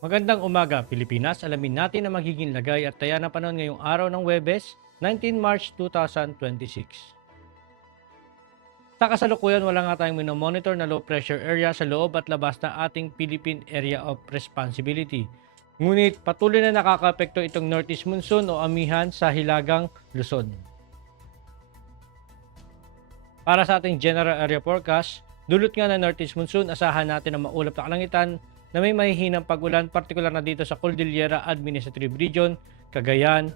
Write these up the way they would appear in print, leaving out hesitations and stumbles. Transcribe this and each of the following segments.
Magandang umaga, Pilipinas. Alamin natin ang magiging lagay at taya ng panahon ngayong araw ng Huwebes, 19 March 2026. Sa kasalukuyan, wala nga tayong minomonitor na low pressure area sa loob at labas ng ating Philippine Area of Responsibility. Ngunit patuloy na nakakaapekto itong Northeast Monsoon o amihan sa Hilagang Luzon. Para sa ating General Area Forecast, dulot nga ng Northeast Monsoon, asahan natin ang maulap na kalangitan na may mahihinang pag-ulan, partikular na dito sa Cordillera Administrative Region, Cagayan,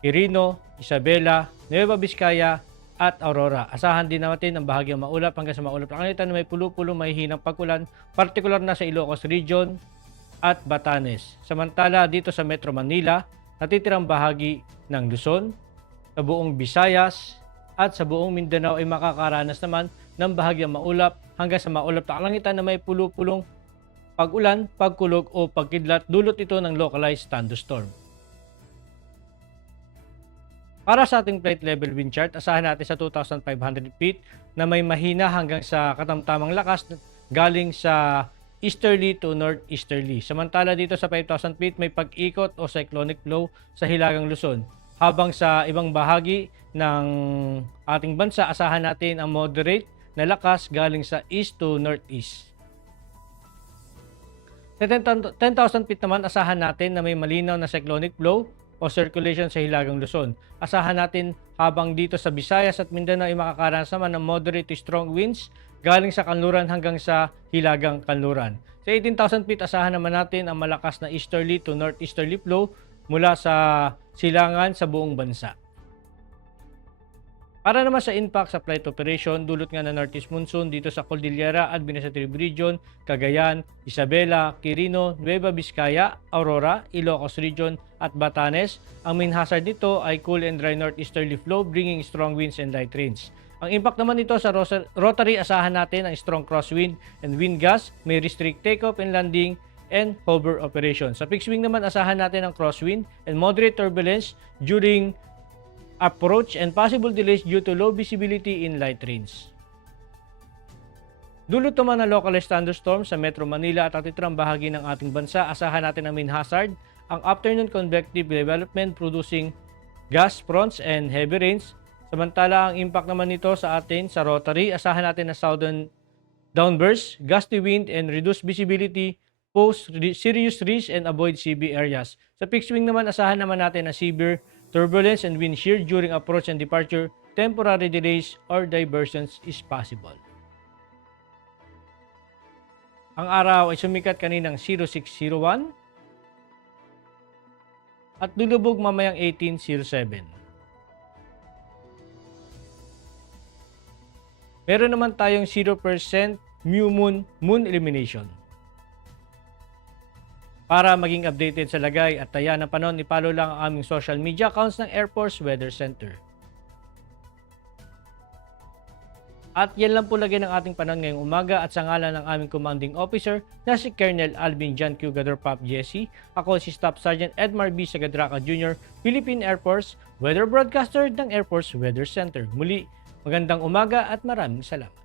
Quirino, Isabela, Nueva Vizcaya, at Aurora. Asahan din natin ang bahagyang maulap hanggang sa maulap na kalangitan na may pulo-pulo mahihinang pag-ulan, partikular na sa Ilocos Region at Batanes. Samantala dito sa Metro Manila, natitirang bahagi ng Luzon, sa buong Visayas, at sa buong Mindanao ay makakaranas naman ng bahagyang maulap hanggang sa maulap na kalangitan na may pulo-pulong pag-ulan, pagkulog o pagkidlat, dulot ito ng localized thunderstorm. Para sa ating plate level wind chart, asahan natin sa 2,500 feet na may mahina hanggang sa katamtamang lakas galing sa easterly to northeasterly. Samantala dito sa 5,000 feet may pag-ikot o cyclonic flow sa Hilagang Luzon. Habang sa ibang bahagi ng ating bansa, asahan natin ang moderate na lakas galing sa east to northeast. Sa 10,000 feet naman, asahan natin na may malinaw na cyclonic flow o circulation sa Hilagang Luzon. Asahan natin habang dito sa Visayas at Mindanao ay makakaranas naman ng moderate to strong winds galing sa kanluran hanggang sa Hilagang Kanluran. Sa 18,000 feet, asahan naman natin ang malakas na easterly to northeasterly flow mula sa silangan sa buong bansa. Para naman sa impact sa flight operation, dulot nga ng Northeast Monsoon dito sa Cordillera Administrative Region, Cagayan, Isabela, Quirino, Nueva Vizcaya, Aurora, Ilocos Region at Batanes. Ang main hazard nito ay cool and dry northeasterly flow bringing strong winds and light rains. Ang impact naman nito sa rotary, asahan natin ang strong crosswind and wind gusts, may restrict takeoff and landing and hover operation. Sa fixed wing naman, asahan natin ang crosswind and moderate turbulence during approach and possible delays due to low visibility in light rains. Dulot naman ng localized thunderstorm sa Metro Manila at atitirang bahagi ng ating bansa, asahan natin ang main hazard, ang afternoon convective development producing gas fronts and heavy rains. Samantala ang impact naman nito sa atin sa rotary, asahan natin na southern downbursts, gusty wind and reduced visibility pose serious risk and avoid severe areas. Sa fixed wing naman, asahan naman natin na severe turbulence and wind shear during approach and departure, temporary delays or diversions is possible. Ang araw ay sumikat kaninang 0601 at lulubog mamayang 1807. Meron naman tayong 0% new moon illumination. Para maging updated sa lagay at taya ng panahon, ipalo lang ang aming social media accounts ng Air Force Weather Center. At yan lang po lagay ng ating panahon ngayong umaga at sa ngalan ng aming commanding officer na si Colonel Alvin John Q. Gadorpap Jesse. Ako si Staff Sergeant Edmar B. Sagadraca Jr., Philippine Air Force Weather Broadcaster ng Air Force Weather Center. Muli, magandang umaga at maraming salamat.